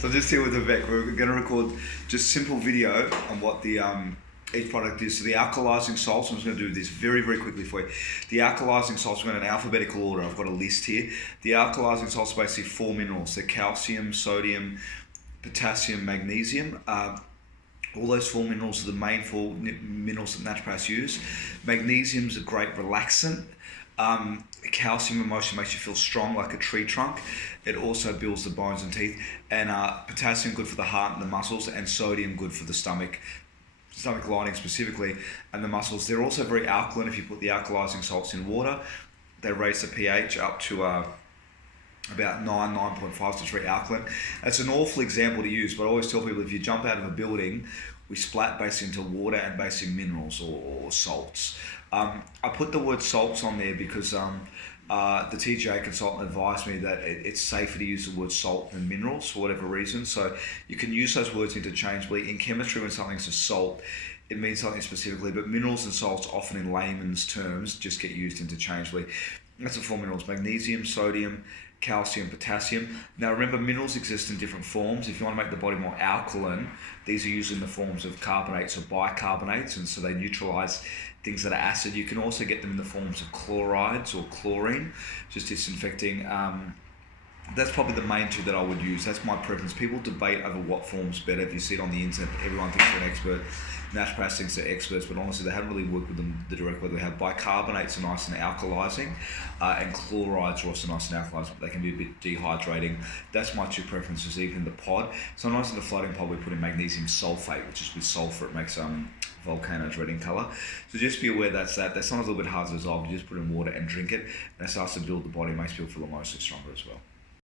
So just here with Vivek, we're going to record just simple video on what the each product is. So the alkalising salts, I'm just going to do this very, very quickly for you. The alkalising salts, we're going in alphabetical order. I've got a list here. The alkalising salts are basically 4 minerals. They're calcium, sodium, potassium, magnesium. All those 4 minerals are the main 4 minerals that naturopaths use. Magnesium is a great relaxant. Calcium emotion makes you feel strong like a tree trunk. It also builds the bones and teeth. And potassium good for the heart and the muscles, and sodium good for the stomach lining specifically, and the muscles. They're also very alkaline. If you put the alkalising salts in water, they raise the pH up to about 9.5, so it's very alkaline. It's an awful example to use, but I always tell people if you jump out of a building, we splat basically into water and basically minerals or salts. I put the word salts on there because the TGA consultant advised me that it's safer to use the word salt than minerals for whatever reason. So you can use those words interchangeably. In chemistry, when something's a salt, it means something specifically, but minerals and salts often in layman's terms just get used interchangeably. That's the 4 minerals: magnesium, sodium, calcium, potassium. Now remember, minerals exist in different forms. If you want to make the body more alkaline, these are usually in the forms of carbonates or bicarbonates, and so they neutralize things that are acid. You can also get them in the forms of chlorides or chlorine, just disinfecting. That's probably the main two that I would use. That's my preference. People debate over what form's better. If you see it on the internet, everyone thinks they're an expert. Naturopaths think they're experts, but honestly, they haven't really worked with them the direct way. They have bicarbonates are nice and alkalising, and chlorides are also nice and alkalising, but they can be a bit dehydrating. That's my two preferences, even in the pod. Sometimes in the floating pod, we put in magnesium sulfate, which is with sulfur. It makes volcanoes red in colour. So just be aware that's sometimes a little bit hard to dissolve. You just put it in water and drink it, and it starts to build the body, makes people feel emotionally stronger as well.